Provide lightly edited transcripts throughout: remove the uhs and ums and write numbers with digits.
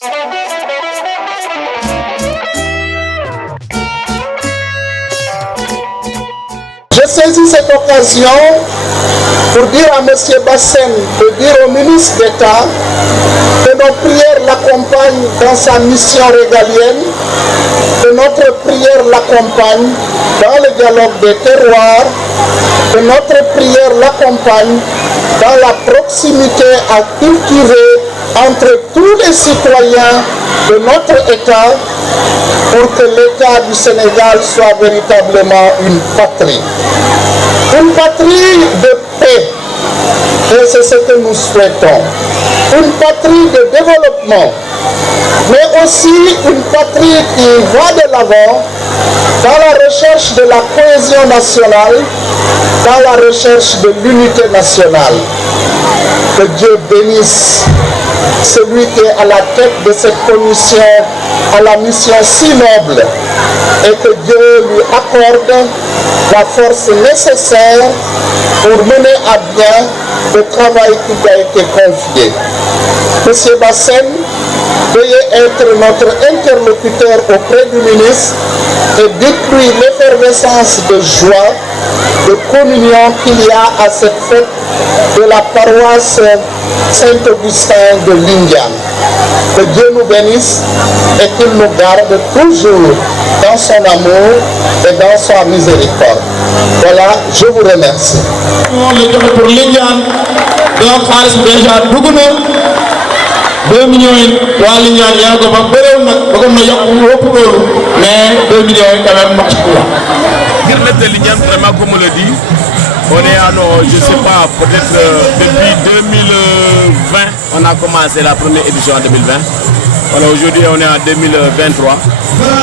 Je saisis cette occasion pour dire à M. Bassène de dire au ministre d'État que nos prières l'accompagnent dans sa mission régalienne, que notre prière l'accompagne dans le dialogue des terroirs, que notre prière l'accompagne dans la proximité à cultiver entre tous les citoyens de notre État pour que l'État du Sénégal soit véritablement une patrie. Une patrie de paix, et c'est ce que nous souhaitons. Une patrie de développement, mais aussi une patrie qui va de l'avant dans la recherche de la cohésion nationale, dans la recherche de l'unité nationale. Que Dieu bénisse celui qui est à la tête de cette commission à la mission si noble et que Dieu lui accorde la force nécessaire pour mener à bien le travail qui lui a été confié. Monsieur Bassène, veuillez être notre interlocuteur auprès du ministre et dites-lui l'effervescence de joie, de communion qu'il y a à cette fête de la paroisse Saint-Augustin de Lindiane. Que Dieu nous bénisse et qu'il nous garde toujours dans son amour et dans sa miséricorde. Voilà, je vous remercie. Pour Lindiane, donc déjà 2 millions waa Lindiane yaa ko fa bëreew nag bëggoon na yokk ëpp loolu mais 2 millions quand même marche pour Kermesse de Lindiane, vraiment comme on le dit, on est à je ne sais pas, peut-être depuis 2020, on a commencé la première édition en 2020. Voilà, aujourd'hui on est en 2023.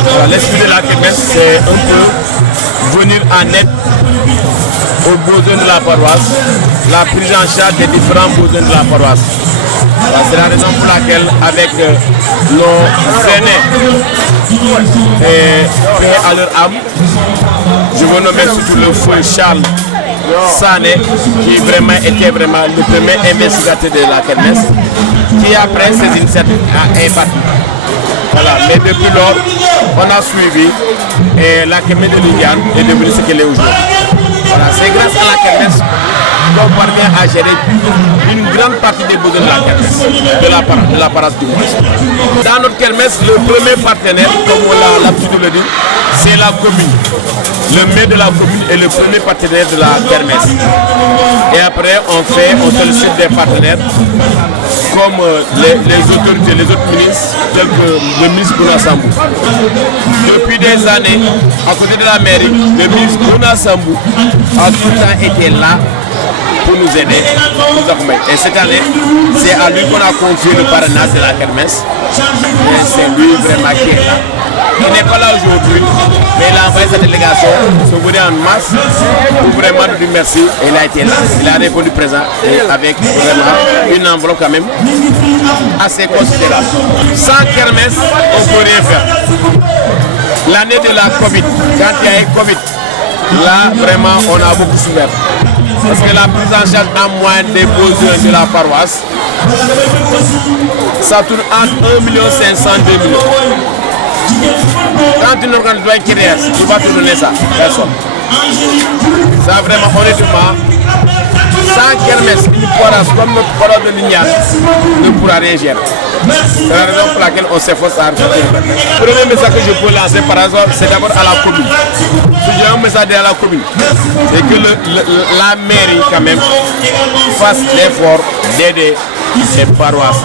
Voilà, l'esprit de la kermesse, c'est un peu venir en aide aux besoins de la paroisse, la prise en charge des différents besoins de la paroisse. Voilà, c'est la raison pour laquelle, avec nos aînés et paix à leur âme, je veux nommer surtout le feu Charles Sané, qui vraiment était le premier investigateur de la kermesse, qui après ses initiatives est parti. Voilà, mais depuis lors, on a suivi et la kermesse de Lindiane est devenue ce qu'elle est aujourd'hui. Voilà, c'est grâce à la kermesse qu'on parvient à gérer une grande partie des besoins de la kermesse, de la paroisse du Moïse. Dans notre kermesse, le premier partenaire, comme on a l'habitude de le dire, c'est la commune. Le maire de la commune est le premier partenaire de la kermesse. Et après, on sollicite des partenaires comme les autorités, les autres ministres, tels que le ministre Bouna Sambou. Depuis des années, à côté de la mairie, le ministre Bouna Sambou a tout le temps été là pour nous aider, nous accompagner. Et cette année, c'est à lui qu'on a confié le parrainage de la kermesse. Et c'est lui vraiment qui est là. Il n'est pas là aujourd'hui, mais il a envoyé sa délégation se venir en masse pour vraiment nous dire merci. Et il a été là. Il a répondu présent et avec vraiment une enveloppe quand même assez considérable. Sans kermesse, on ne peut rien faire. L'année de la Covid, quand il y a eu Covid, là vraiment on a beaucoup souffert. Parce que la prise en charge en moyenne des besoins de la paroisse, ça tourne entre 1 500 000 2 millions. Quand une organisation doit écrire, tu vas te donner ça, personne. Ça vraiment, honnêtement, sans kermesse, une paroisse comme notre paroisse de Lindiane ne pourra rien gérer. C'est la raison pour laquelle on s'efforce à rechercher. Le premier message que je peux lancer par exemple, c'est d'abord à la commune. Si j'ai un message à la commune, c'est que la mairie quand même fasse l'effort d'aider les paroisses.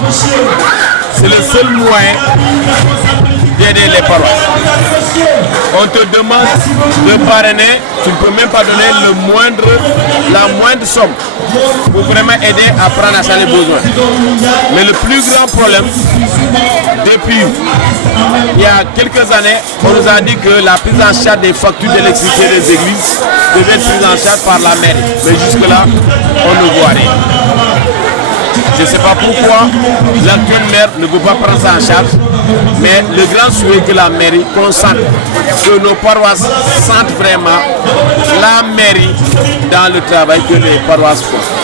C'est le seul moyen d'aider les paroisses. On te demande de parrainer, tu ne peux même pas donner la moindre somme pour vraiment aider à prendre à charge les besoins. Mais le plus grand problème, depuis il y a quelques années, on nous a dit que la prise en charge des factures d'électricité des églises devait être prise en charge par la mairie. Mais jusque-là, on ne voit rien. Je ne sais pas pourquoi l'actuel maire ne veut pas prendre ça en charge, mais le grand souhait est que la mairie consente, que nos paroisses sentent vraiment la mairie dans le travail que les paroisses font.